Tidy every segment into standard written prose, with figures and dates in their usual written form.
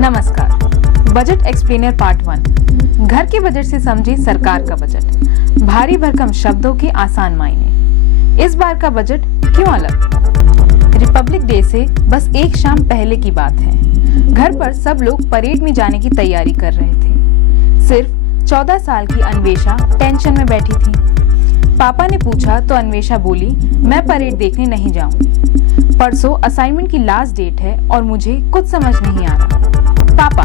नमस्कार। Budget explainer part 1। घर के बजट से समझे सरकार का बजट। भारी भरकम शब्दों के आसान मायने। इस बार का बजट क्यों अलग? रिपब्लिक डे से बस एक शाम पहले की बात है। घर पर सब लोग परेड में जाने की तैयारी कर रहे थे। सिर्फ 14 साल की अन्वेषा टेंशन में बैठी थी। पापा ने पूछा तो अन्वेषा बोली, मैं परेड देखने नहीं जाऊंगी। परसों असाइनमेंट की लास्ट डेट है और मुझे कुछ समझ नहीं आ रहा। पापा,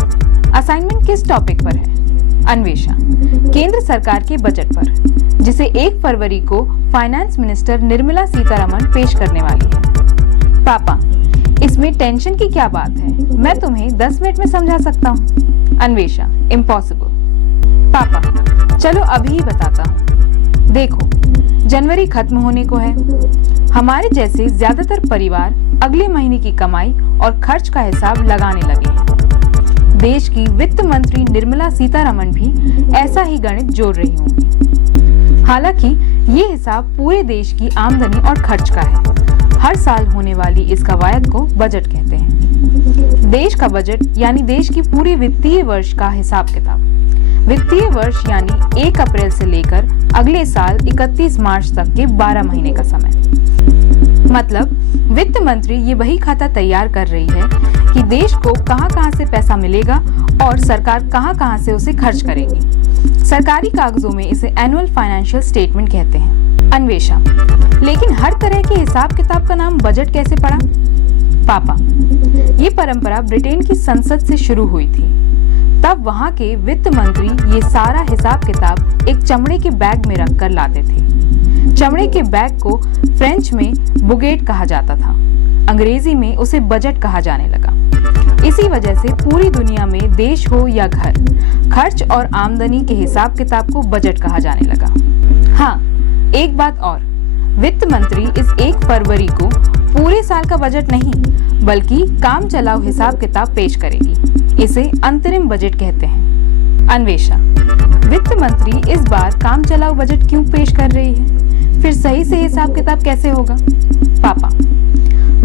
असाइनमेंट किस टॉपिक पर है? अन्वेषा, केंद्र सरकार के बजट पर, जिसे 1 फरवरी को फाइनेंस मिनिस्टर निर्मला सीतारमण पेश करने वाली है। पापा, इसमें टेंशन की क्या बात है? मैं तुम्हें 10 मिनट में समझा सकता हूँ। अन्वेषा, इम्पॉसिबल। पापा, चलो अभी ही बताता हूँ। देखो, जनवरी खत्म होने को है। हमारे जैसे ज्यादातर परिवार अगले महीने की कमाई और खर्च का हिसाब लगाने लगे हैं। देश की वित्त मंत्री निर्मला सीतारमण भी ऐसा ही गणित जोड़ रही होंगी। हालांकि ये हिसाब पूरे देश की आमदनी और खर्च का है। हर साल होने वाली इस कवायद को बजट कहते हैं। देश का बजट यानी देश की पूरे वित्तीय वर्ष का हिसाब किताब। वित्तीय वर्ष यानी 1 अप्रैल से लेकर अगले साल 31 मार्च तक के 12 महीने का समय। मतलब वित्त मंत्री ये वही खाता तैयार कर रही है कि देश को कहां-कहां से पैसा मिलेगा और सरकार कहां-कहां से उसे खर्च करेगी। सरकारी कागजों में इसे एनुअल फाइनेंशियल स्टेटमेंट कहते हैं। अन्वेषा, लेकिन हर तरह के हिसाब किताब का नाम बजट कैसे पड़ा? पापा, ये परंपरा ब्रिटेन की संसद से शुरू हुई थी। तब वहां के वित्त मंत्री ये सारा हिसाब किताब एक चमड़े के बैग में रखकर लाते थे। चमड़े के बैग को फ्रेंच में बुगेट कहा जाता था। अंग्रेजी में उसे बजट कहा जाने लगा। इसी वजह से पूरी दुनिया में देश हो या घर, खर्च और आमदनी के हिसाब किताब को बजट कहा जाने लगा। हाँ, एक बात और, वित्त मंत्री इस 1 फरवरी को पूरे साल का बजट नहीं बल्कि काम चलाओ हिसाब किताब पेश करेगी। इसे अंतरिम बजट कहते हैं। अन्वेषा, वित्त मंत्री इस बार काम चलाओ बजट क्यों पेश कर रही है? फिर सही से हिसाब किताब कैसे होगा? पापा,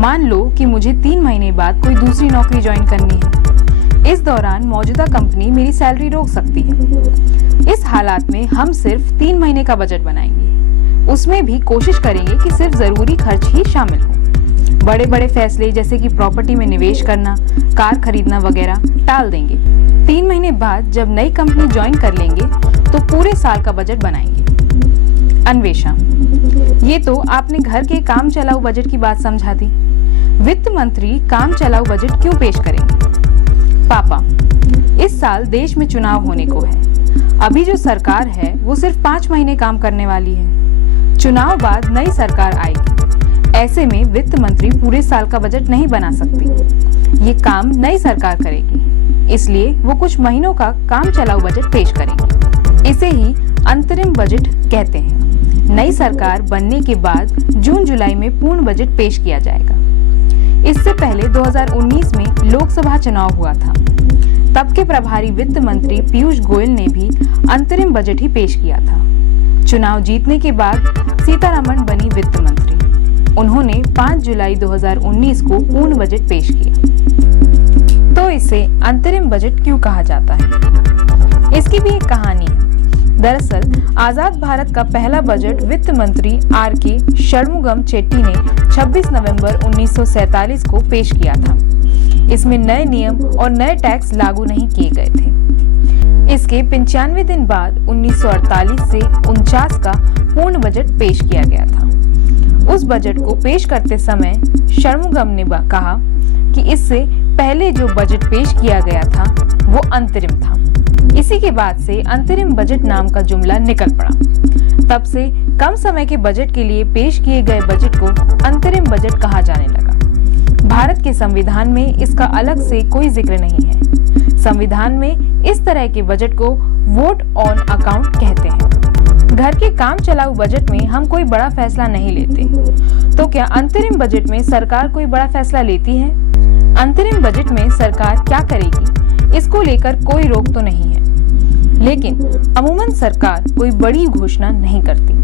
मान लो कि मुझे 3 महीने बाद कोई दूसरी नौकरी ज्वाइन करनी है। इस दौरान मौजूदा कंपनी मेरी सैलरी रोक सकती है। इस हालात में हम सिर्फ 3 महीने का बजट बनाएंगे। उसमें भी कोशिश करेंगे कि सिर्फ जरूरी खर्च ही शामिल हो। बड़े बड़े फैसले जैसे कि प्रॉपर्टी में निवेश करना, कार खरीदना वगैरह टाल देंगे। 3 महीने बाद जब नई कंपनी ज्वाइन कर लेंगे तो पूरे साल का बजट बनाएंगे। अन्वेषा, ये तो आपने घर के काम चलाऊ बजट की बात समझा दी। वित्त मंत्री काम चलाऊ बजट क्यों पेश करेंगे? पापा, इस साल देश में चुनाव होने को है। अभी जो सरकार है वो सिर्फ 5 महीने काम करने वाली है। चुनाव बाद नई सरकार आएगी। ऐसे में वित्त मंत्री पूरे साल का बजट नहीं बना सकती। ये काम नई सरकार करेगी, इसलिए वो कुछ महीनों का काम चलाऊ बजट पेश करेंगी। इसे ही अंतरिम बजट कहते हैं। नई सरकार बनने के बाद जून-जुलाई में पूर्ण बजट पेश किया जाएगा। इससे पहले 2019 में लोकसभा चुनाव हुआ था। तब के प्रभारी वित्त मंत्री पीयूष गोयल ने भी अंतरिम बजट ही पेश किया था। चुनाव जीतने के बाद सीतारमण बनी वित्त मंत्री। उन्होंने 5 जुलाई 2019 को पूर्ण बजट पेश किया। तो इसे अंतरिम बजट क्यों कहा जाता है? इसकी भी एक कहानी है। दरअसल आजाद भारत का पहला बजट वित्त मंत्री आर.के. शर्मुगम चेट्टी ने 26 नवंबर 1947 को पेश किया था। इसमें नए नियम और नए टैक्स लागू नहीं किए गए थे। इसके 95 दिन बाद 1948 से 49 का पूर्ण बजट पेश किया गया था। उस बजट को पेश करते समय शर्मुगम ने कहा कि इससे पहले जो बजट पेश किया गया था वो अंतरिम था। इसी के बाद से अंतरिम बजट नाम का जुमला निकल पड़ा। तब से कम समय के बजट के लिए पेश किए गए बजट को अंतरिम बजट कहा जाने लगा। भारत के संविधान में इसका अलग से कोई जिक्र नहीं है। संविधान में इस तरह के बजट को वोट ऑन अकाउंट कहते हैं। घर के काम चलाऊ बजट में हम कोई बड़ा फैसला नहीं लेते। तो क्या अंतरिम बजट में सरकार कोई बड़ा फैसला लेती है? अंतरिम बजट में सरकार क्या करेगी, इसको लेकर कोई रोक तो नहीं है। लेकिन अमूमन सरकार कोई बड़ी घोषणा नहीं करती।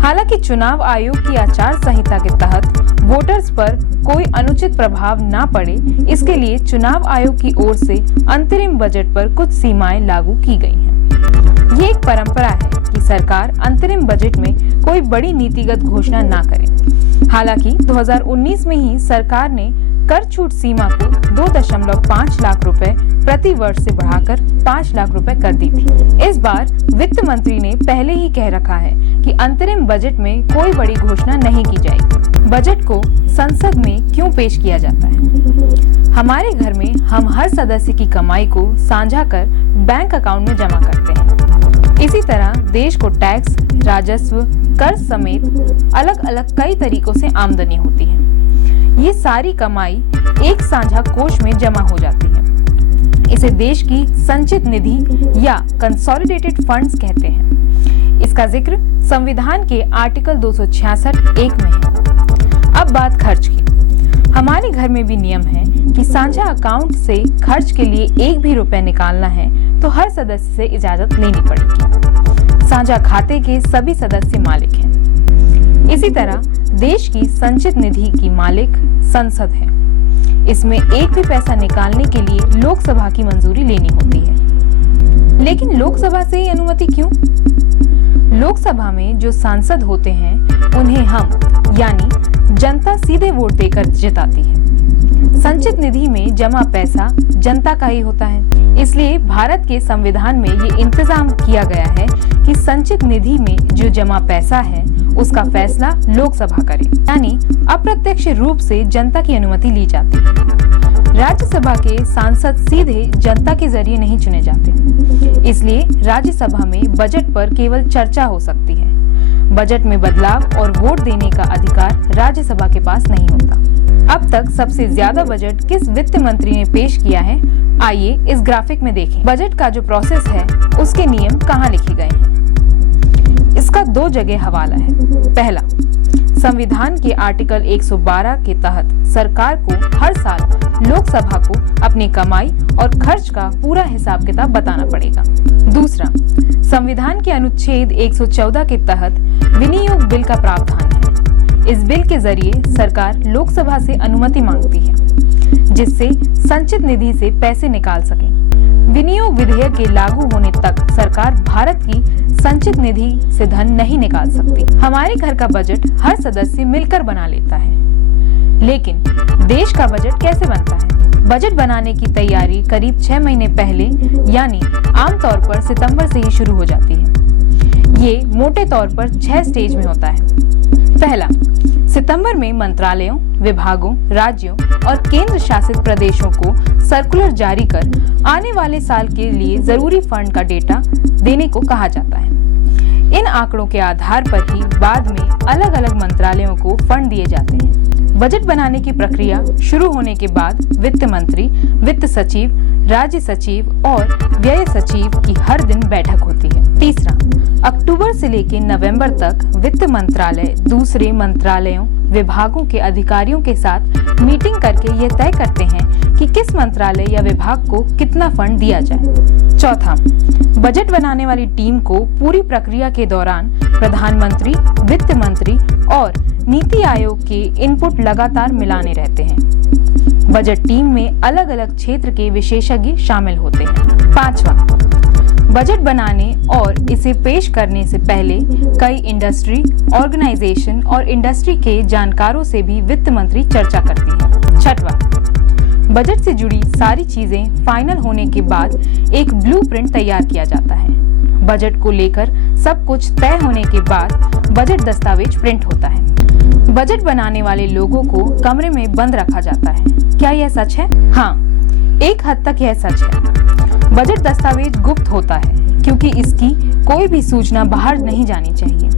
हालांकि चुनाव आयोग की आचार संहिता के तहत वोटर्स पर कोई अनुचित प्रभाव ना पड़े, इसके लिए चुनाव आयोग की ओर से अंतरिम बजट पर कुछ सीमाएं लागू की गई हैं। ये एक परंपरा है कि सरकार अंतरिम बजट में कोई बड़ी नीतिगत घोषणा ना करे। हालांकि 2019 में ही सरकार ने कर छूट सीमा को 2.5 लाख रुपए प्रति वर्ष से बढ़ाकर 5 लाख रुपए कर दी थी। इस बार वित्त मंत्री ने पहले ही कह रखा है कि अंतरिम बजट में कोई बड़ी घोषणा नहीं की जाएगी। बजट को संसद में क्यों पेश किया जाता है? हमारे घर में हम हर सदस्य की कमाई को साझा कर बैंक अकाउंट में जमा करते हैं। इसी तरह देश को टैक्स, राजस्व, कर समेत अलग अलग कई तरीकों से आमदनी होती है। ये सारी कमाई एक साझा कोष में जमा हो जाती है। इसे देश की संचित निधि या कंसोलिडेटेड फंड्स कहते हैं। इसका जिक्र संविधान के आर्टिकल 266(1) में है। अब बात खर्च की। हमारे घर में भी नियम है कि साझा अकाउंट से खर्च के लिए एक भी रुपए निकालना है तो हर सदस्य से इजाजत लेनी पड़ेगी। साझा खाते के सभी सदस्य मालिक हैं। इसी तरह देश की संचित निधि की मालिक संसद है। इसमें एक भी पैसा निकालने के लिए लोकसभा की मंजूरी लेनी होती है। लेकिन लोकसभा से ही अनुमति क्यों? लोकसभा में जो सांसद होते हैं उन्हें हम यानी जनता सीधे वोट देकर जिताती है। संचित निधि में जमा पैसा जनता का ही होता है। इसलिए भारत के संविधान में ये इंतजाम किया गया है कि संचित निधि में जो जमा पैसा है उसका फैसला लोकसभा करे, यानी अप्रत्यक्ष रूप से जनता की अनुमति ली जाती है। राज्यसभा के सांसद सीधे जनता के जरिए नहीं चुने जाते, इसलिए राज्यसभा में बजट पर केवल चर्चा हो सकती है। बजट में बदलाव और वोट देने का अधिकार राज्यसभा के पास नहीं होता। अब तक सबसे ज्यादा बजट किस वित्त मंत्री ने पेश किया है? आइए इस ग्राफिक में देखें। बजट का जो प्रोसेस है उसके नियम कहाँ लिखे गए हैं? इसका 2 जगह हवाला है। पहला, संविधान के आर्टिकल 112 के तहत सरकार को हर साल लोकसभा को अपनी कमाई और खर्च का पूरा हिसाब किताब बताना पड़ेगा। दूसरा, संविधान के अनुच्छेद 114 के तहत विनियोग बिल का प्रावधान है। इस बिल के जरिए सरकार लोकसभा से अनुमति मांगती है जिससे संचित निधि से पैसे निकाल सके। विनियोग विधेयक के लागू होने तक सरकार भारत की संचित निधि से धन नहीं निकाल सकती। हमारे घर का बजट हर सदस्य मिलकर बना लेता है, लेकिन देश का बजट कैसे बनता है? बजट बनाने की तैयारी करीब 6 महीने पहले यानी आमतौर पर सितंबर से ही शुरू हो जाती है। ये मोटे तौर पर 6 स्टेज में होता है। पहला, सितंबर में मंत्रालयों, विभागों, राज्यों और केंद्र शासित प्रदेशों को सर्कुलर जारी कर आने वाले साल के लिए जरूरी फंड का डेटा देने को कहा जाता है। इन आंकड़ों के आधार पर ही बाद में अलग अलग मंत्रालयों को फंड दिए जाते हैं। बजट बनाने की प्रक्रिया शुरू होने के बाद वित्त मंत्री, वित्त सचिव, राज्य सचिव और व्यय सचिव की हर दिन बैठक होती है। तीसरा, अक्टूबर से लेकर नवंबर तक वित्त मंत्रालय दूसरे मंत्रालयों, विभागों के अधिकारियों के साथ मीटिंग करके ये तय करते हैं कि किस मंत्रालय या विभाग को कितना फंड दिया जाए। चौथा, बजट बनाने वाली टीम को पूरी प्रक्रिया के दौरान प्रधानमंत्री, वित्त मंत्री और नीति आयोग के इनपुट लगातार मिलाने रहते हैं। बजट टीम में अलग अलग क्षेत्र के विशेषज्ञ शामिल होते हैं। पांचवा, बजट बनाने और इसे पेश करने से पहले कई इंडस्ट्री, ऑर्गेनाइजेशन और इंडस्ट्री के जानकारों से भी वित्त मंत्री चर्चा करती है। छठवां, बजट से जुड़ी सारी चीजें फाइनल होने के बाद एक ब्लूप्रिंट तैयार किया जाता है। बजट को लेकर सब कुछ तय होने के बाद बजट दस्तावेज प्रिंट होता है। बजट बनाने वाले लोगों को कमरे में बंद रखा जाता है। क्या यह सच है? हाँ, एक हद तक यह सच है। बजट दस्तावेज गुप्त होता है क्योंकि इसकी कोई भी सूचना बाहर नहीं जानी चाहिए।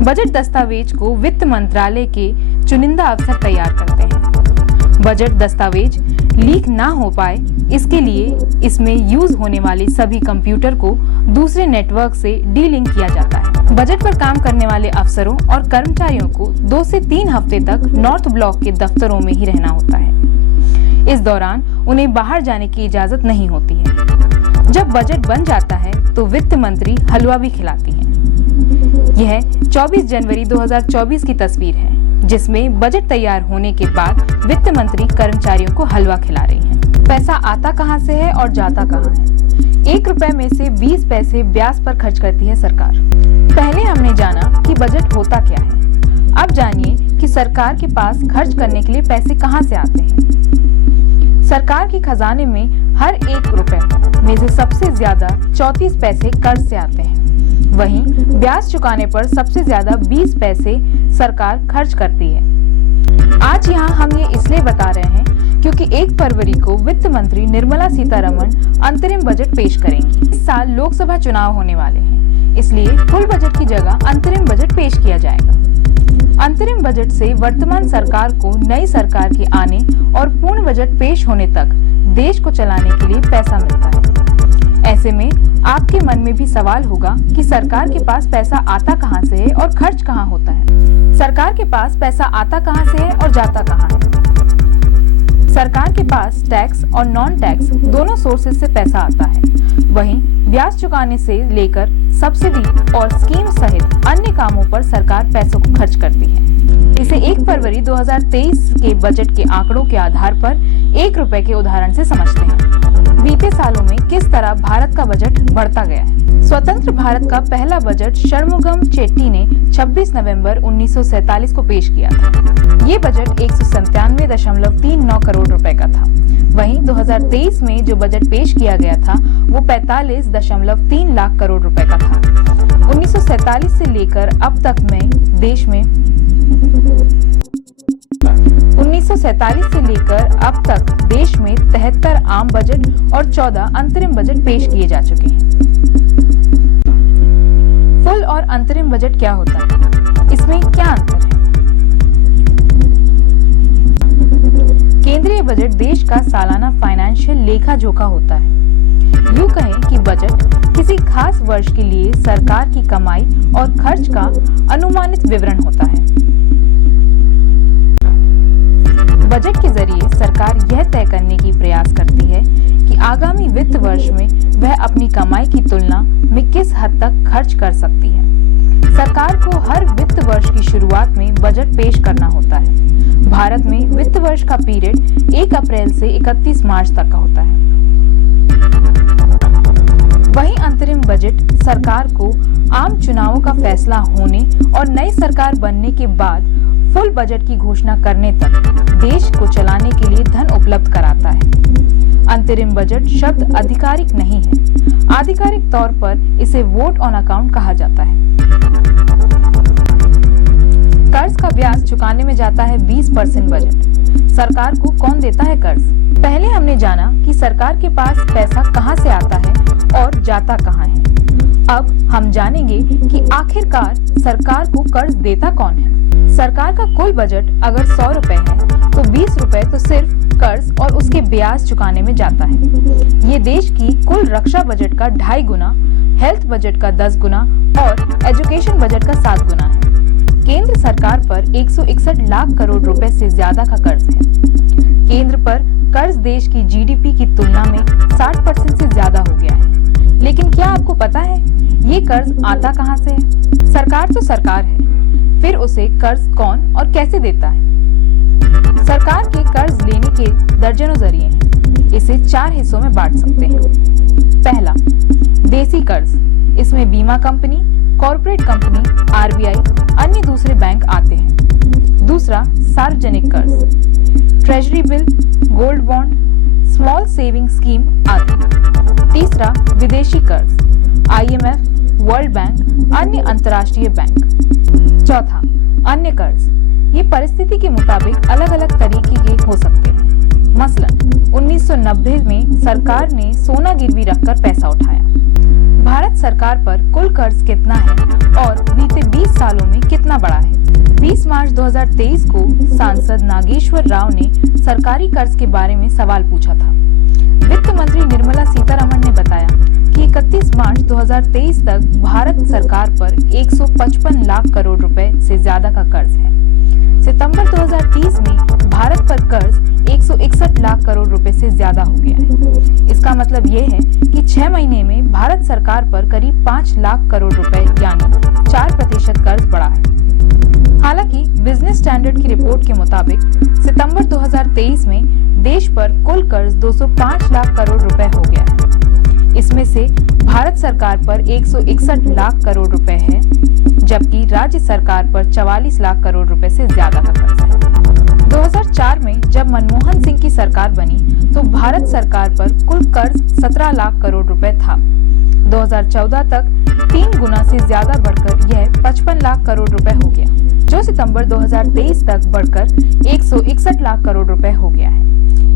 बजट दस्तावेज को वित्त मंत्रालय के चुनिंदा अफसर तैयार करते हैं। बजट दस्तावेज लीक ना हो पाए इसके लिए इसमें यूज होने वाले सभी कंप्यूटर को दूसरे नेटवर्क से डीलिंक किया जाता है। बजट पर काम करने वाले अफसरों और कर्मचारियों को 2 से 3 हफ्ते तक नॉर्थ ब्लॉक के दफ्तरों में ही रहना होता है। इस दौरान उन्हें बाहर जाने की इजाजत नहीं होती है। जब बजट बन जाता है तो वित्त मंत्री हलवा भी खिलाती हैं। यह 24 जनवरी 2024 की तस्वीर है, जिसमें बजट तैयार होने के बाद वित्त मंत्री कर्मचारियों को हलवा खिला रही हैं। पैसा आता कहां से है और जाता कहां है? 1 रुपए में से 20 पैसे ब्याज पर खर्च करती है सरकार। पहले हमने जाना कि बजट होता क्या है। अब जानिए कि सरकार के पास खर्च करने के लिए पैसे कहां से आते हैं। सरकार के खजाने में हर 1 रुपए में से सबसे ज्यादा 34 पैसे कर्ज से आते हैं। वहीं ब्याज चुकाने पर सबसे ज्यादा 20 पैसे सरकार खर्च करती है। आज यहाँ हम ये इसलिए बता रहे हैं क्योंकि 1 फरवरी को वित्त मंत्री निर्मला सीतारमण अंतरिम बजट पेश करेंगी। इस साल लोकसभा चुनाव होने वाले हैं, इसलिए फुल बजट की जगह अंतरिम बजट पेश किया जाएगा। अंतरिम बजट से वर्तमान सरकार को नई सरकार के आने और पूर्ण बजट पेश होने तक देश को चलाने के लिए पैसा मिलता है। ऐसे में आपके मन में भी सवाल होगा कि सरकार के पास पैसा आता कहां से है और खर्च कहां होता है। सरकार के पास पैसा आता कहां से है और जाता कहां है? सरकार के पास टैक्स और नॉन टैक्स दोनों सोर्सेज से पैसा आता है। वहीं ब्याज चुकाने से लेकर सब्सिडी और स्कीम सहित अन्य कामों पर सरकार पैसों को खर्च करती है। इसे 1 फरवरी 2023 के बजट के आंकड़ों के आधार पर 1 रुपए के उदाहरण से समझते हैं। बीते सालों में किस तरह भारत का बजट बढ़ता गया है। स्वतंत्र भारत का पहला बजट शर्मुगम चेट्टी ने 26 नवंबर 1947 को पेश किया था। ये बजट 197.39 करोड़ रुपए का था। वहीं 2023 में जो बजट पेश किया गया था वो 45.3 लाख करोड़ रुपए का था। 1947 से लेकर अब तक में देश में 73 आम बजट और 14 अंतरिम बजट पेश किए जा चुके हैं। फुल और अंतरिम बजट क्या होता है? इसमें क्या अंतर है? केंद्रीय बजट देश का सालाना फाइनेंशियल लेखा जोखा होता है। यूं कहें कि बजट किसी खास वर्ष के लिए सरकार की कमाई और खर्च का अनुमानित विवरण होता है। बजट के जरिए सरकार यह तय करने की प्रयास करती है कि आगामी वित्त वर्ष में वह अपनी कमाई की तुलना में किस हद तक खर्च कर सकती है। सरकार को हर वित्त वर्ष की शुरुआत में बजट पेश करना होता है। भारत में वित्त वर्ष का पीरियड 1 अप्रैल से 31 मार्च तक का होता है। वहीं अंतरिम बजट सरकार को आम चुनावों का फैसला होने और नई सरकार बनने के बाद फुल बजट की घोषणा करने तक देश को चलाने के लिए धन उपलब्ध कराता है। अंतरिम बजट शब्द आधिकारिक नहीं है। आधिकारिक तौर पर इसे वोट ऑन अकाउंट कहा जाता है। कर्ज का ब्याज चुकाने में जाता है 20% बजट। सरकार को कौन देता है कर्ज? पहले हमने जाना कि सरकार के पास पैसा कहां से आता है और जाता कहां है। अब हम जानेंगे कि आखिरकार सरकार को कर्ज देता कौन है। सरकार का कुल बजट अगर 100 रुपए है तो 20 रुपए तो सिर्फ कर्ज और उसके ब्याज चुकाने में जाता है। ये देश की कुल रक्षा बजट का 2.5 गुना, हेल्थ बजट का 10 गुना और एजुकेशन बजट का 7 गुना है। केंद्र सरकार पर 161 लाख करोड़ रुपए से ज्यादा का कर्ज है। केंद्र पर कर्ज देश की जीडीपी की तुलना में 60% से ज्यादा हो गया है। लेकिन क्या आपको पता है ये कर्ज आता कहां से है? सरकार तो सरकार है, फिर उसे कर्ज कौन और कैसे देता है? सरकार के कर्ज लेने के दर्जनों जरिए हैं। इसे 4 हिस्सों में बांट सकते हैं। पहला, देसी कर्ज। इसमें बीमा कंपनी, कॉर्पोरेट कंपनी, आरबीआई, अन्य दूसरे बैंक आते हैं। दूसरा, सार्वजनिक कर्ज, treasury bill, gold bond, small saving scheme आदि। तीसरा, विदेशी कर्ज, आईएमएफ, वर्ल्ड बैंक, अन्य अंतर्राष्ट्रीय बैंक। चौथा, अन्य कर्ज। ये परिस्थिति के मुताबिक अलग अलग तरीके के हो सकते हैं। मसलन 1990 में सरकार ने सोना गिरवी रखकर पैसा उठाया। भारत सरकार पर कुल कर्ज कितना है और बीते 20 सालों में कितना बढ़ा है? 20 मार्च 2023 को सांसद नागेश्वर राव ने सरकारी कर्ज के बारे में सवाल पूछा था। वित्त मंत्री निर्मला सीतारमण ने बताया कि 31 मार्च 2023 तक भारत सरकार पर 155 लाख करोड़ रुपए से ज्यादा का कर्ज है। सितंबर 2030 में भारत पर कर्ज 161 लाख करोड़ रुपए से ज्यादा हो गया है। इसका मतलब ये है कि 6 महीने में भारत सरकार पर करीब 5 लाख करोड़ रुपए यानी 4% कर्ज बढ़ा है। हालांकि बिजनेस स्टैंडर्ड की रिपोर्ट के मुताबिक सितंबर 2023 में देश पर कुल कर्ज 205 लाख करोड़ रुपए हो गया है। इसमें से भारत सरकार पर 161 लाख करोड़ रुपए है, जबकि राज्य सरकार पर 44 लाख करोड़ रुपए से ज्यादा का कर्ज है। 2004 में जब मनमोहन सिंह की सरकार बनी तो भारत सरकार पर कुल कर्ज 17 लाख करोड़ रुपए था। 2014 तक 3 गुना से ज्यादा बढ़कर यह 55 लाख करोड़ रुपए हो गया, जो सितंबर 2023 तक बढ़कर 161 लाख करोड़ रुपए हो गया है।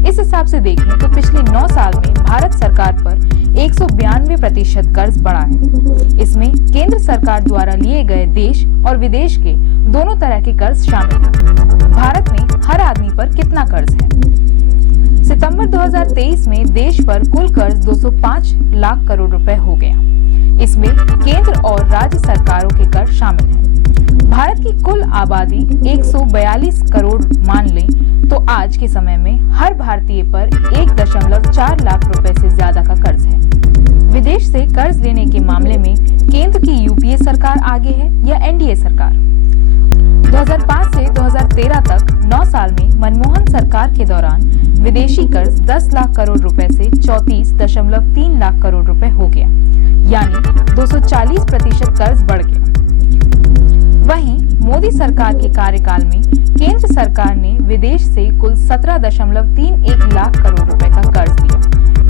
इस हिसाब से देखें तो पिछले 9 साल में भारत सरकार पर 192% कर्ज बढ़ा है। इसमें केंद्र सरकार द्वारा लिए गए देश और विदेश के दोनों तरह के कर्ज शामिल हैं। भारत में हर आदमी पर कितना कर्ज है? सितंबर 2023 में देश पर कुल कर्ज 205 लाख करोड़ रुपए हो गया। इसमें केंद्र और राज्य सरकारों के कर्ज शामिल हैं। भारत की कुल आबादी 142 करोड़ मान लें तो आज के समय में हर भारतीय पर 1.4 लाख रुपए से ज्यादा का कर्ज है। विदेश से कर्ज लेने के मामले में केंद्र की यूपीए सरकार आगे है या एनडीए सरकार? 2005 से 2013 तक 9 साल में मनमोहन सरकार के दौरान विदेशी कर्ज 10 लाख करोड़ रुपए से 34.3 लाख करोड़ रुपए हो गया, यानी 240% कर्ज बढ़ गया। वहीं मोदी सरकार के कार्यकाल में केंद्र सरकार ने विदेश से कुल 17.31 लाख करोड़ रुपए का कर्ज लिया,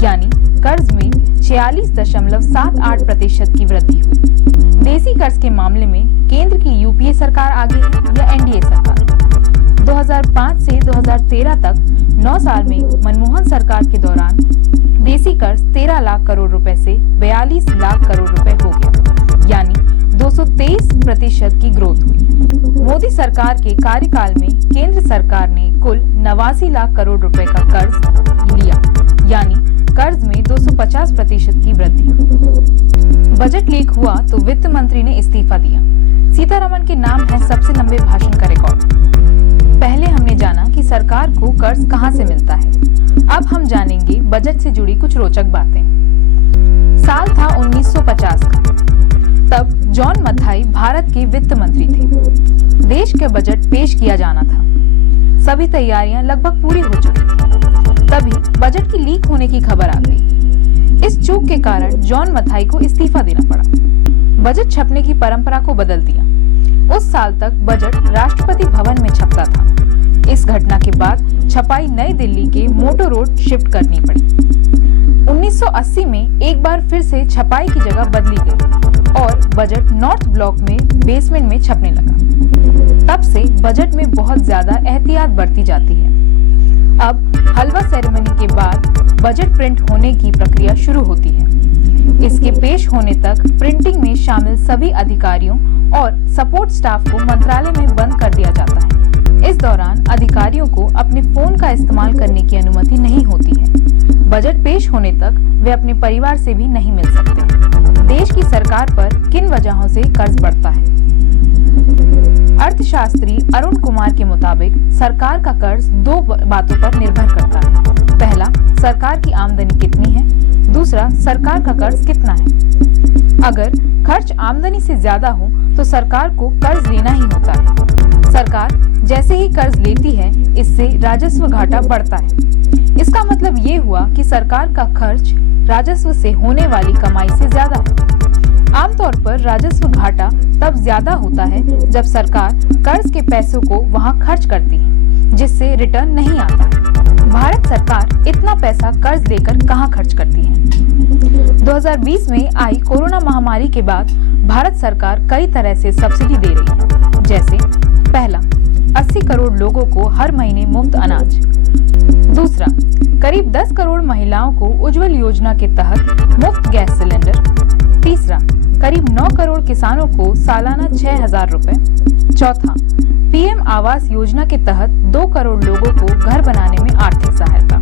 यानी कर्ज में 46.78% की वृद्धि हुई। देसी कर्ज के मामले में केंद्र की यूपीए सरकार आगे है या एनडीए सरकार? 2005 से 2013 तक 9 साल में मनमोहन सरकार के दौरान देसी कर्ज 13 लाख करोड़ रुपए से 42 लाख करोड़ रुपए हो गया, यानी 223% की ग्रोथ हुई। मोदी सरकार के कार्यकाल में केंद्र सरकार ने कुल 89 लाख करोड़ रुपए का कर्ज लिया, यानी कर्ज में 250% की वृद्धि हुई। बजट लीक हुआ तो वित्त मंत्री ने इस्तीफा दिया। सीतारमण के नाम है सबसे लंबे भाषण का रिकॉर्ड। पहले हमने जाना कि सरकार को कर्ज कहां से मिलता है। अब हम जानेंगे बजट से जुड़ी कुछ रोचक बातें। साल था 1950 का। तब जॉन मथाई भारत के वित्त मंत्री थे। देश का बजट पेश किया जाना था। सभी तैयारियां लगभग पूरी हो चुकी थी। तभी बजट की लीक होने की खबर आ गई। इस चूक के कारण जॉन मथाई को इस्तीफा देना पड़ा। बजट छपने की परंपरा को बदल दिया। उस साल तक बजट राष्ट्रपति भवन में छपता था। इस घटना के बाद छपाई नई दिल्ली के मोटो रोड शिफ्ट करनी पड़ी। 1980 में एक बार फिर से छपाई की जगह बदली गई और बजट नॉर्थ ब्लॉक में बेसमेंट में छपने लगा। तब से बजट में बहुत ज्यादा एहतियात बरती जाती है। अब हलवा सेरेमनी के बाद बजट प्रिंट होने की प्रक्रिया शुरू होती है। इसके पेश होने तक प्रिंटिंग में शामिल सभी अधिकारियों और सपोर्ट स्टाफ को मंत्रालय में बंद कर दिया जाता है। इस दौरान अधिकारियों को अपने फोन का इस्तेमाल करने की अनुमति नहीं होती है। बजट पेश होने तक वे अपने परिवार से भी नहीं मिल सकते। देश की सरकार पर किन वजहों से कर्ज बढ़ता है? अर्थशास्त्री अरुण कुमार के मुताबिक सरकार का कर्ज 2 बातों पर निर्भर करता है। पहला, सरकार की आमदनी कितनी है। दूसरा, सरकार का कर्ज कितना है। अगर खर्च आमदनी से ज्यादा हो तो सरकार को कर्ज लेना ही होता है। सरकार जैसे ही कर्ज लेती है, इससे राजस्व घाटा बढ़ता है। इसका मतलब ये हुआ कि सरकार का खर्च राजस्व से होने वाली कमाई से ज्यादा है। आमतौर पर राजस्व घाटा तब ज्यादा होता है जब सरकार कर्ज के पैसों को वहां खर्च करती है, जिससे रिटर्न नहीं आता। भारत सरकार इतना पैसा कर्ज लेकर कहां खर्च करती है? 2020 में आई कोरोना महामारी के बाद भारत सरकार कई तरह से सब्सिडी दे रही है। जैसे पहला, 80 करोड़ लोगों को हर महीने मुफ्त अनाज। दूसरा, करीब 10 करोड़ महिलाओं को उज्ज्वल योजना के तहत मुफ्त गैस सिलेंडर। तीसरा, करीब 9 करोड़ किसानों को सालाना 6,000 रुपए। चौथा, पीएम आवास योजना के तहत 2 करोड़ लोगों को घर बनाने में आर्थिक सहायता।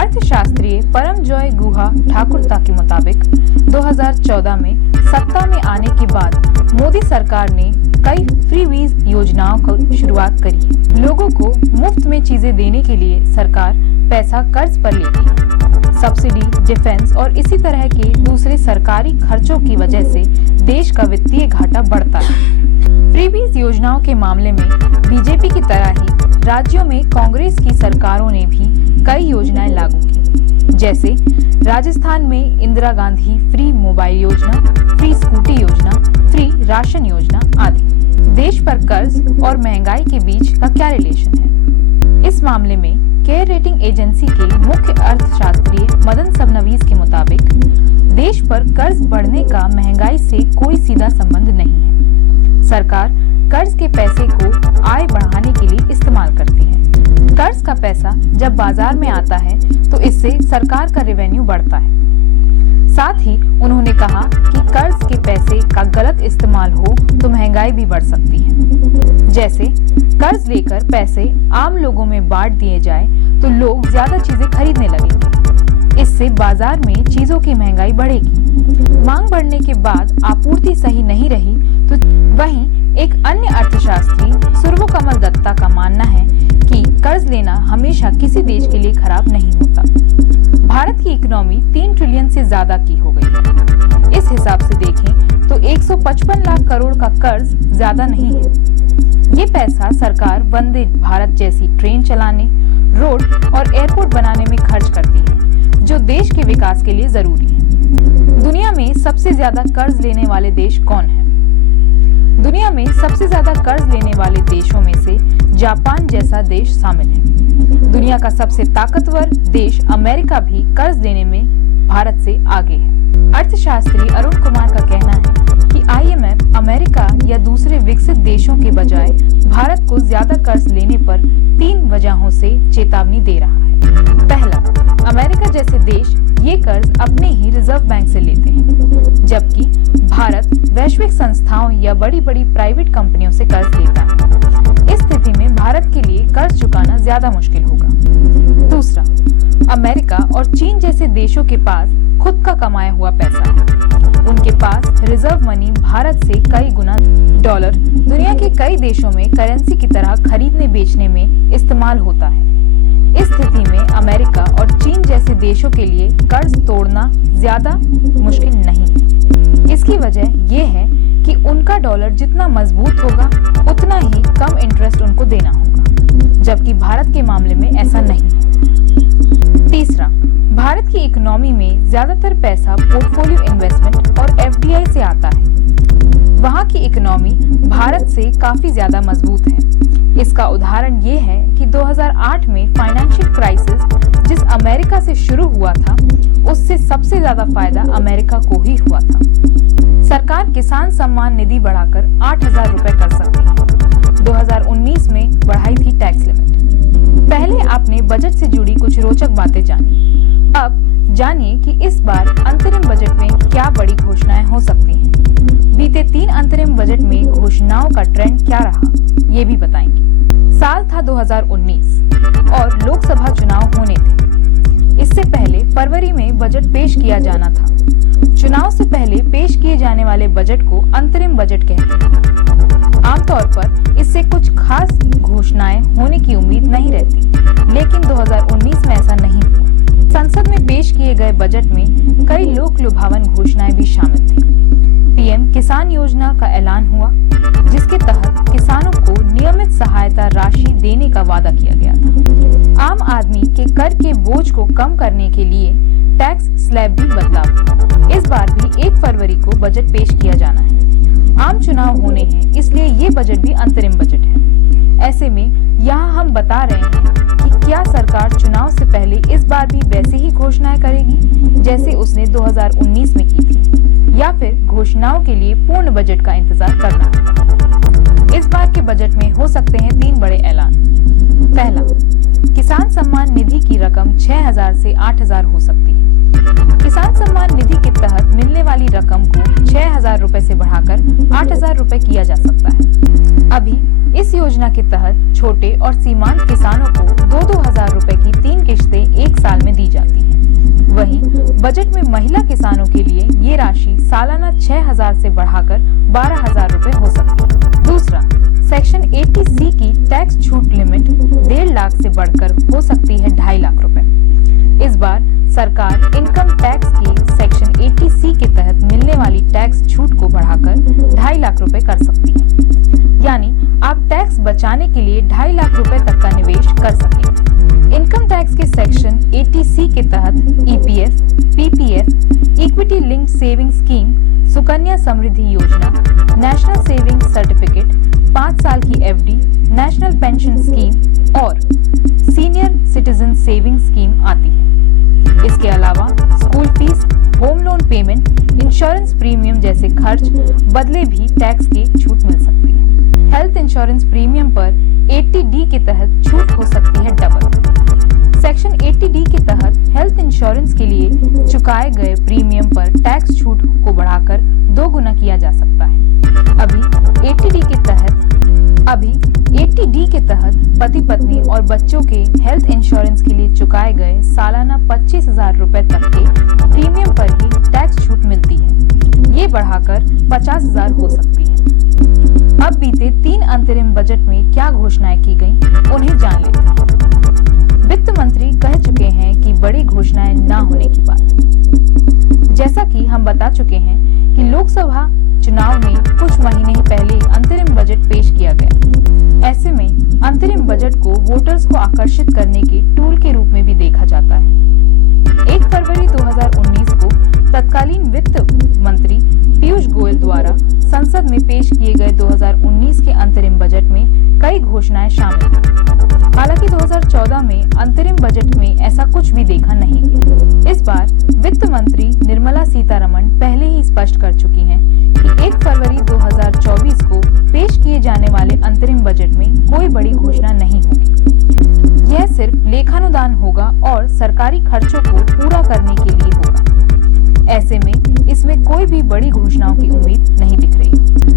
अर्थशास्त्री परमजॉय गुहा ठाकुरता के मुताबिक 2014 में सत्ता में आने के बाद मोदी सरकार ने कई फ्रीबीज योजनाओं की शुरुआत करी है। लोगों को मुफ्त में चीजें देने के लिए सरकार पैसा कर्ज पर लेती है। सब्सिडी, डिफेंस और इसी तरह के दूसरे सरकारी खर्चों की वजह से देश का वित्तीय घाटा बढ़ता है। फ्रीबीज योजनाओं के मामले में बीजेपी की तरह ही राज्यों में कांग्रेस की सरकारों ने भी कई योजनाएं लागू की, जैसे राजस्थान में इंदिरा गांधी फ्री मोबाइल योजना, फ्री स्कूटी योजना, फ्री राशन योजना आदि। देश पर कर्ज और महंगाई के बीच का क्या रिलेशन है? इस मामले में केयर रेटिंग एजेंसी के मुख्य अर्थशास्त्री मदन सबनवीस के मुताबिक देश पर कर्ज बढ़ने का महंगाई से कोई सीधा संबंध नहीं है। सरकार कर्ज के पैसे को आय बढ़ाने के लिए इस्तेमाल करती है। कर्ज का पैसा जब बाजार में आता है तो इससे सरकार का रेवेन्यू बढ़ता है। साथ ही उन्होंने कहा कि कर्ज के पैसे का गलत इस्तेमाल हो तो महंगाई भी बढ़ सकती है। जैसे कर्ज लेकर पैसे आम लोगों में बांट दिए जाए तो लोग ज्यादा चीजें खरीदने लगेंगे। इससे बाजार में चीजों की महंगाई बढ़ेगी। मांग बढ़ने के बाद आपूर्ति सही नहीं रही तो वहीं एक अन्य अर्थशास्त्री सुर्वकमल दत्ता का मानना है कि कर्ज लेना हमेशा किसी देश के लिए खराब नहीं होता। भारत की इकोनॉमी 3 ट्रिलियन से ज्यादा की हो गई है। इस हिसाब से देखें तो 155 लाख करोड़ का कर्ज ज्यादा नहीं है। ये पैसा सरकार वंदे भारत जैसी ट्रेन चलाने, रोड और एयरपोर्ट बनाने में खर्च करती है, जो देश के विकास के लिए जरूरी है। दुनिया में सबसे ज्यादा कर्ज लेने वाले देश कौन है? दुनिया में सबसे ज्यादा कर्ज लेने वाले देशों में से जापान जैसा देश शामिल है। दुनिया का सबसे ताकतवर देश अमेरिका भी कर्ज लेने में भारत से आगे है। अर्थशास्त्री अरुण कुमार का कहना है कि IMF अमेरिका या दूसरे विकसित देशों के बजाय भारत को ज्यादा कर्ज लेने पर 3 वजहों से चेतावनी दे रहा है। पहला, अमेरिका जैसे देश ये कर्ज अपने ही रिजर्व बैंक से लेते हैं, जबकि भारत वैश्विक संस्थाओं या बड़ी बड़ी प्राइवेट कंपनियों से कर्ज लेता है। इस स्थिति में भारत के लिए कर्ज चुकाना ज्यादा मुश्किल होगा। दूसरा, अमेरिका और चीन जैसे देशों के पास खुद का कमाया हुआ पैसा है। उनके पास रिजर्व मनी भारत से कई गुना डॉलर दुनिया के कई देशों में करेंसी की तरह खरीदने बेचने में इस्तेमाल होता है। इस स्थिति में अमेरिका और चीन जैसे देशों के लिए कर्ज तोड़ना ज्यादा मुश्किल नहीं। इसकी वजह यह है कि उनका डॉलर जितना मजबूत होगा उतना ही कम इंटरेस्ट उनको देना होगा, जबकि भारत के मामले में ऐसा नहीं है। तीसरा, भारत की इकोनॉमी में ज्यादातर पैसा पोर्टफोलियो इन्वेस्टमेंट और FDI से आता है। वहाँ की इकोनॉमी भारत से काफी ज्यादा मजबूत है। इसका उदाहरण ये है कि 2008 में फाइनेंशियल क्राइसिस जिस अमेरिका से शुरू हुआ था, उससे सबसे ज्यादा फायदा अमेरिका को ही हुआ था। सरकार किसान सम्मान निधि बढ़ाकर 8,000 रुपए कर सकती है। 2019 में बढ़ाई थी टैक्स लिमिट। पहले आपने बजट से जुड़ी कुछ रोचक बातें जानी। अब जानिए कि इस बार अंतरिम बजट में क्या बड़ी घोषणाएं हो सकती हैं। बीते 3 अंतरिम बजट में घोषणाओं का ट्रेंड क्या रहा, ये भी बताएंगे। साल था 2019 और लोकसभा चुनाव होने थे। इससे पहले फरवरी में बजट पेश किया जाना था। चुनाव से पहले पेश किए जाने वाले बजट को अंतरिम बजट कहते हैं। आमतौर पर इससे कुछ खास घोषणाएं होने की उम्मीद नहीं रहती, लेकिन 2019 में ऐसा नहीं हुआ। संसद में पेश किए गए बजट में कई लोक लुभावन घोषणाएं भी शामिल थी। PM किसान योजना का ऐलान हुआ, जिसके तहत किसानों को नियमित सहायता राशि देने का वादा किया गया था। आम आदमी के कर के बोझ को कम करने के लिए टैक्स स्लैब भी बदला हुआ। इस बार भी 1 फरवरी को बजट पेश किया जाना है। आम चुनाव होने हैं, इसलिए ये बजट भी अंतरिम बजट है। ऐसे में यहाँ हम बता रहे हैं कि क्या सरकार चुनाव से पहले इस बार भी वैसी ही घोषणाएं करेगी जैसे उसने 2019 में की थी, या फिर घोषणाओं के लिए पूर्ण बजट का इंतजार करना होगा। इस बार के बजट में हो सकते हैं 3 बड़े ऐलान। पहला, किसान सम्मान निधि की रकम 6,000 से 8,000 हो सकती है। किसान सम्मान निधि के तहत मिलने वाली रकम को 6,000 रुपए से बढ़ाकर 8,000 रुपए किया जा सकता है। अभी इस योजना के तहत छोटे और सीमांत किसानों को 2-2 हजार रुपए की 3 किश्तें 1 साल में दी जाती हैं। वहीं बजट में महिला किसानों के लिए ये राशि सालाना 6,000 से बढ़ाकर 12,000 रुपए हो लाख से बढ़कर हो सकती है 2.5 लाख रुपए। इस बार सरकार इनकम टैक्स की सेक्शन 80C के तहत मिलने वाली टैक्स छूट को बढ़ाकर 2.5 लाख रुपए कर सकती है। यानी आप टैक्स बचाने के लिए 2.5 लाख रुपए तक का निवेश कर सकेंगे। इनकम टैक्स के सेक्शन 80C के तहत EPF, PPF, equity linked saving scheme, Sukanya Samriddhi Yojana, national saving certificate, 5 साल की FD, नेशनल पेंशन स्कीम और सीनियर सिटीजन सेविंग स्कीम आती है। इसके अलावा school fees, home loan payment, insurance premium जैसे खर्च बदले भी टैक्स की छूट मिल सकती है। हेल्थ इंश्योरेंस प्रीमियम पर 80D के तहत छूट हो सकती है डबल। सेक्शन 80D के तहत हेल्थ इंश्योरेंस के लिए चुकाए गए प्रीमियम पर टैक्स छूट को बढ़ाकर 2 गुना किया जा सकता है। अभी 80D के तहत पति पत्नी और बच्चों के हेल्थ इंश्योरेंस के लिए चुकाए गए सालाना 25,000 रुपए तक के प्रीमियम पर ही टैक्स छूट मिलती है। ये बढ़ाकर 50,000 हो सकती है। अब बीते 3 अंतरिम बजट में क्या घोषणाएं की गईं, उन्हें जान लेते हैं। वित्त मंत्री कह चुके हैं कि बड़ी घोषणाएं ना होने की बात है। जैसा कि हम बता चुके हैं कि लोकसभा चुनाव में कुछ महीने पहले अंतरिम बजट पेश किया गया। ऐसे में अंतरिम बजट को वोटर्स को आकर्षित करने के टूल के रूप में भी देखा जाता है। 1 फरवरी 2019 को तत्कालीन वित्त मंत्री पीयूष गोयल द्वारा संसद में पेश किए गए 2019 के अंतरिम बजट में कई घोषणाएं शामिल थीं। हालांकि 2014 में अंतरिम बजट में ऐसा कुछ भी देखा नहीं गया। इस बार वित्त मंत्री निर्मला सीतारमण पहले ही स्पष्ट कर चुकी हैं कि 1 फरवरी 2024 को पेश किए जाने वाले अंतरिम बजट में कोई बड़ी घोषणा नहीं होगी। यह सिर्फ लेखानुदान होगा और सरकारी खर्चों को पूरा करने के लिए होगा। ऐसे में इसमें कोई भी बड़ी घोषणाओं की उम्मीद नहीं दिख रही।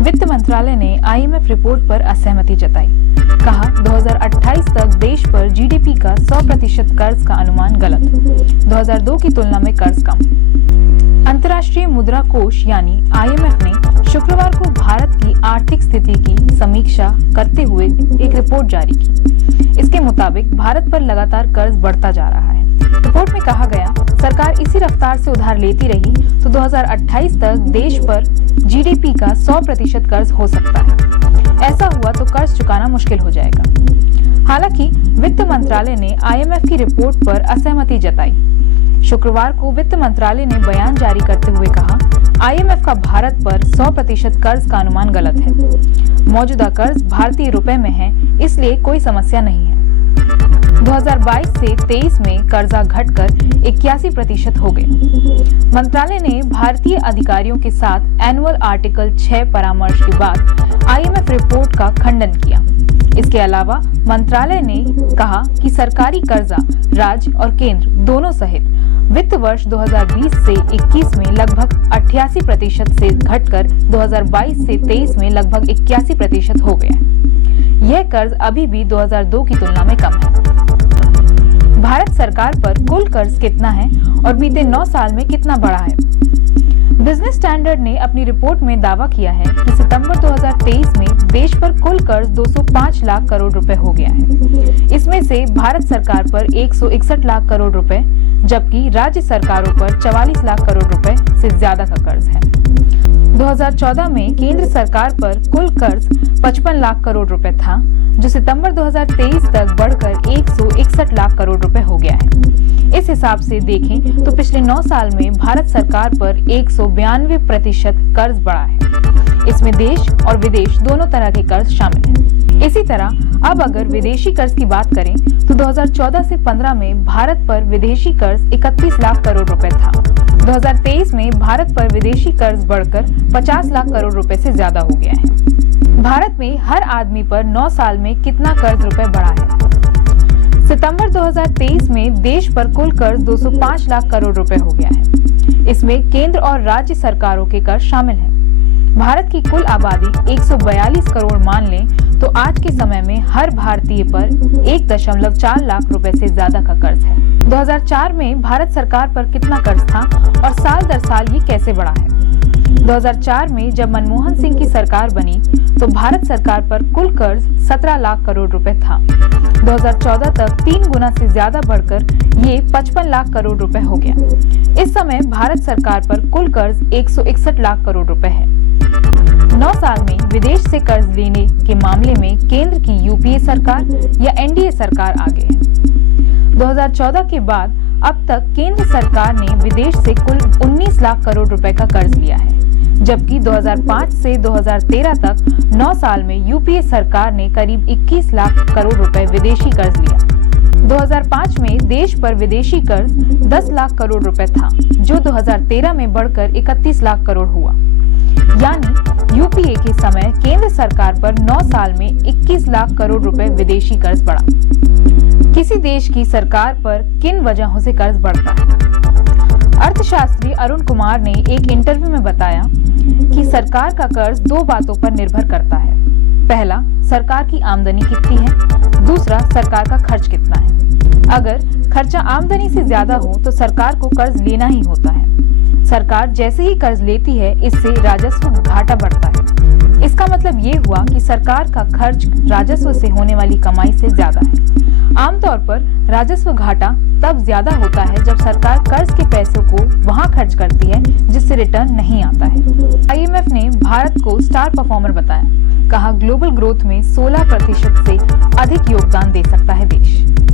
वित्त मंत्रालय ने IMF रिपोर्ट पर असहमति जताई। कहा 2028 तक देश पर GDP का 100% कर्ज का अनुमान गलत, 2002 की तुलना में कर्ज कम। अंतर्राष्ट्रीय मुद्रा कोष यानी IMF ने शुक्रवार को भारत की आर्थिक स्थिति की समीक्षा करते हुए एक रिपोर्ट जारी की। इसके मुताबिक भारत पर लगातार कर्ज बढ़ता जा रहा है। रिपोर्ट में कहा गया, सरकार इसी रफ्तार से उधार लेती रही तो 2028 तक देश पर GDP का 100% कर्ज हो सकता है। ऐसा हुआ तो कर्ज चुकाना मुश्किल हो जाएगा। हालांकि वित्त मंत्रालय ने IMF की रिपोर्ट पर असहमति जताई। शुक्रवार को वित्त मंत्रालय ने बयान जारी करते हुए कहा, IMF का भारत पर 100% कर्ज का अनुमान गलत है। मौजूदा कर्ज भारतीय रुपए में है, इसलिए कोई समस्या नहीं है। 2022 से 23 में कर्जा घटकर 81% हो गए। मंत्रालय ने भारतीय अधिकारियों के साथ एनुअल आर्टिकल 6 परामर्श के बाद IMF रिपोर्ट का खंडन किया। इसके अलावा मंत्रालय ने कहा कि सरकारी कर्जा राज्य और केंद्र दोनों सहित वित्त वर्ष 2020 से 21 में लगभग 88% से घटकर 2022 से 23 में लगभग 81% हो गया। यह कर्ज अभी भी 2002 की तुलना में कम है। भारत सरकार पर कुल कर्ज कितना है और बीते 9 साल में कितना बढ़ा है? बिजनेस स्टैंडर्ड ने अपनी रिपोर्ट में दावा किया है कि सितंबर 2023 में देश पर कुल कर्ज 205 लाख करोड़ रुपए हो गया है। इसमें से भारत सरकार पर 161 लाख करोड़ रुपए, जबकि राज्य सरकारों पर 44 लाख करोड़ रुपए से ज्यादा का कर्ज है। 2014 में केंद्र सरकार पर कुल कर्ज 55 लाख करोड़ रुपए था, जो सितंबर 2023 तक बढ़कर 161 लाख करोड़ रुपए हो गया है। इस हिसाब से देखें तो पिछले 9 साल में भारत सरकार पर 192% कर्ज बढ़ा है। इसमें देश और विदेश दोनों तरह के कर्ज शामिल हैं। इसी तरह अब अगर विदेशी कर्ज की बात करें तो 2014 से 15 में भारत पर विदेशी कर्ज 31 लाख करोड़ रुपए था। 2023 में भारत पर विदेशी कर्ज बढ़कर 50 लाख करोड़ रुपए से ज्यादा हो गया है। भारत में हर आदमी पर 9 साल में कितना कर्ज रुपए बढ़ा है? सितंबर 2023 में देश पर कुल कर्ज 205 लाख करोड़ रुपए हो गया है। इसमें केंद्र और राज्य सरकारों के कर्ज शामिल हैं। भारत की कुल आबादी 142 करोड़ मान लें तो आज के समय में हर भारतीय पर 1.4 लाख रुपए से ज्यादा का कर्ज है। 2004 में भारत सरकार पर कितना कर्ज था और साल दर साल ये कैसे बढ़ा है? 2004 में जब मनमोहन सिंह की सरकार बनी तो भारत सरकार पर कुल कर्ज 17 लाख करोड़ रुपए था। 2014 तक 3 गुना से ज्यादा बढ़कर ये 55 लाख करोड़ रुपए हो गया। इस समय भारत सरकार पर कुल कर्ज 161 लाख करोड़ रुपए है। 9 साल में विदेश से कर्ज लेने के मामले में केंद्र की यूपीए सरकार या एनडीए सरकार आगे है। 2014 के बाद अब तक केंद्र सरकार ने विदेश से कुल 19 लाख करोड़ रुपए का कर्ज लिया है, जबकि 2005 से 2013 तक 9 साल में यूपीए सरकार ने करीब 21 लाख करोड़ रुपए विदेशी कर्ज लिया। 2005 में देश पर विदेशी कर्ज 10 लाख करोड़ रुपए था, जो 2013 में बढ़कर 31 लाख करोड़ हुआ। यानी यूपीए के समय केंद्र सरकार पर 9 साल में 21 लाख करोड़ रुपए विदेशी कर्ज बढ़ा। किसी देश की सरकार पर किन वजहों से कर्ज बढ़ता है? अर्थशास्त्री अरुण कुमार ने एक इंटरव्यू में बताया कि सरकार का कर्ज 2 बातों पर निर्भर करता है। पहला, सरकार की आमदनी कितनी है, दूसरा, सरकार का खर्च कितना है। अगर खर्चा आमदनी से ज्यादा हो तो सरकार को कर्ज लेना ही होता है। सरकार जैसे ही कर्ज लेती है, इससे राजस्व घाटा बढ़ता है। इसका मतलब ये हुआ कि सरकार का खर्च राजस्व से होने वाली कमाई से ज्यादा है। आमतौर पर राजस्व घाटा तब ज्यादा होता है जब सरकार कर्ज के पैसों को वहां खर्च करती है जिससे रिटर्न नहीं आता है। आईएमएफ ने भारत को स्टार परफॉर्मर बताया। कहा, ग्लोबल ग्रोथ में 16% से अधिक योगदान दे सकता है देश।